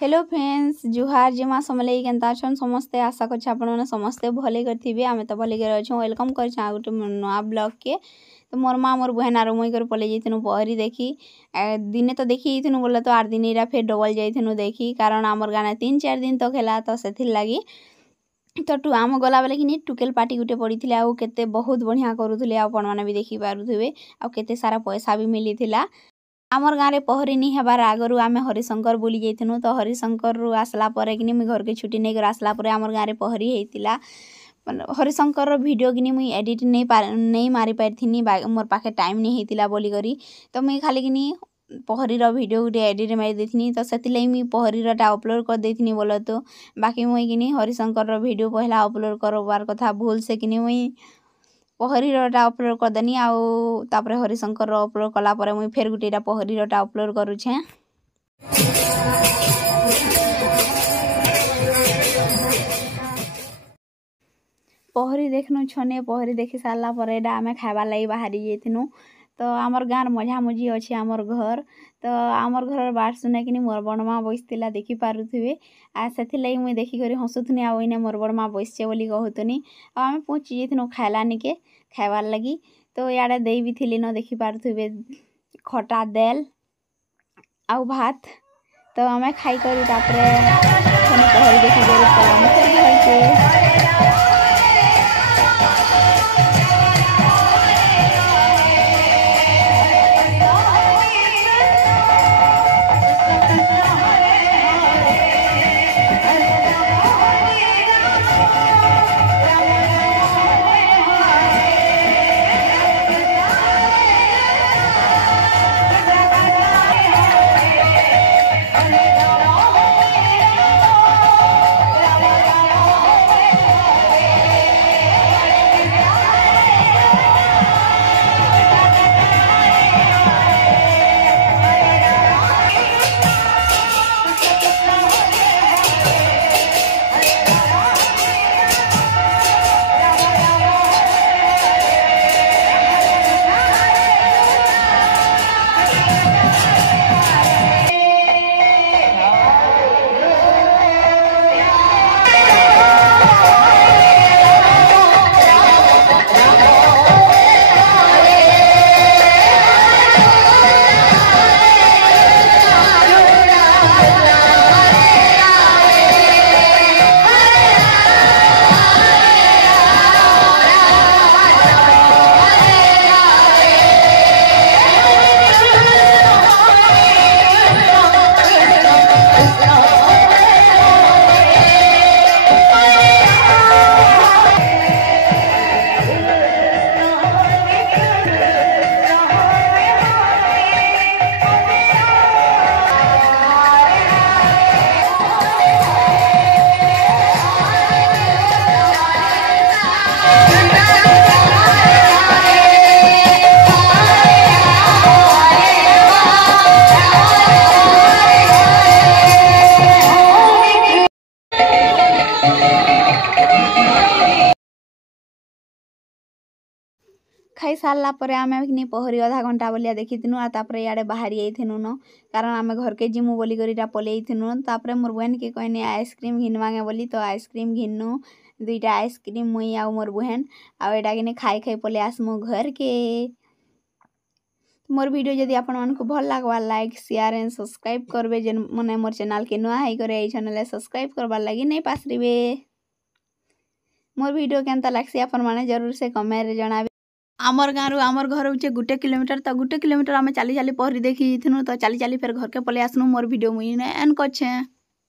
Hello friends जुहार जिमा समले केनता छन समस्ते आशा कर आपण माने समस्ते भले करथिबे आमे तो भले कर अछो वेलकम कर छा गुटे नया ब्लॉग के तो मोर माँ मोर बहन आरो मुई कर पले जइथनु पहरी देखी दिने तो देखी जइथनु बोले तो 8 दिन इरा फिर डबल जइथनु देखी कारण हमर गाना 3-4 दिन तो खेला तो सेथिर लागी तो टू आम गला बेले कि टुकेल पार्टी गुटे पड़ी आउ केते बहुत बढ़िया करूथले आपण माने भी देखि पारुथबे आ केते सारा पैसा भी मिलीथिला आमर गाँव में पहरी नहीं हेबार आगरू आम हरिशंकर बुली जाइथनु तो हरिशंकर रु आसला परे कि मुई घर के छुट्टी नहीं कर आसला परे आमर गाँव में पहरी होइतिला हरिशंकर रो वीडियो कि मुई एडिट नहीं मारी पारथिनी मोर पाखे टाइम नहीं होइतिला बोली करी तो मुई खाली कि पहरी रो वीडियो गुटे एडिट मारी देथिनी तो सेतिलाई मुई पहरी रोटा अपलोड कर देथिनी बोलो तो बाकी मुई कि हरिशंकर रो वीडियो पहला अपलोड करवार कथा भूल से कि मुई पहरी रोटा अपलोड कर देनी आउ तापरे हरिशंकर रो अपलोड कला परे मुई फेर गुटेटा पहरी रोटा अपलोड करूछे। पहरी देखनु छने पहरी देखि सारला परे एडा आमे खाइबा लागि बाहरी जइथिनु तो आमर गाँर मझा मझी अच्छे आमर घर तो आमर घर बाट सुने कि मोर बड़मा बसला देखि पारुथिबे आ सेथि लई मुई देखि करी हसुथनी आ ओइने मोर बड़मा बसचे बोली कहतनी आ आमे पहुंची जइथिनु खाइलानी के खाइबार लगी तो याडे देई भी थिली न देखि पारुथिबे खटा दाल आउ भात तो आमे खाई करी तापरे छने पहरी देखि करी पराम कर घर के खाई सारला परे आमे कि पहरी आधा घंटा बोलिया देखिथिनु आ तापरे याडे बाहरी आइथिनु न कारण आमे घर के जिमु बोली करीटा पलेइथिनु तापरे मोर बहन के कहनी आइसक्रीम घिनवागे बोली तो आइसक्रीम घिन्नु दुईटा आइसक्रीम मुई आ मोर बहन आ एडा कि खाई खाई पले आसमु घर के मोर वीडियो जदि आपण मानकु भल लागवा लाइक शेयर एंड सब्सक्राइब करबे जेन मने मोर चैनल के नुआ हाई करे ए चैनल सब्सक्राइब करबार लागि नहीं पासरिबे मोर वीडियो केनता लागसी आपण माने जरूर से कमेंट रे जणाबे आमर गाँव आमर घर होचे 1 किलोमीटर तो 1 किलोमीटर आमे चाली चाली पहरी देखी तो चाली चाली फिर घर के पले आसनु मोर वीडियो मुई एन करछे।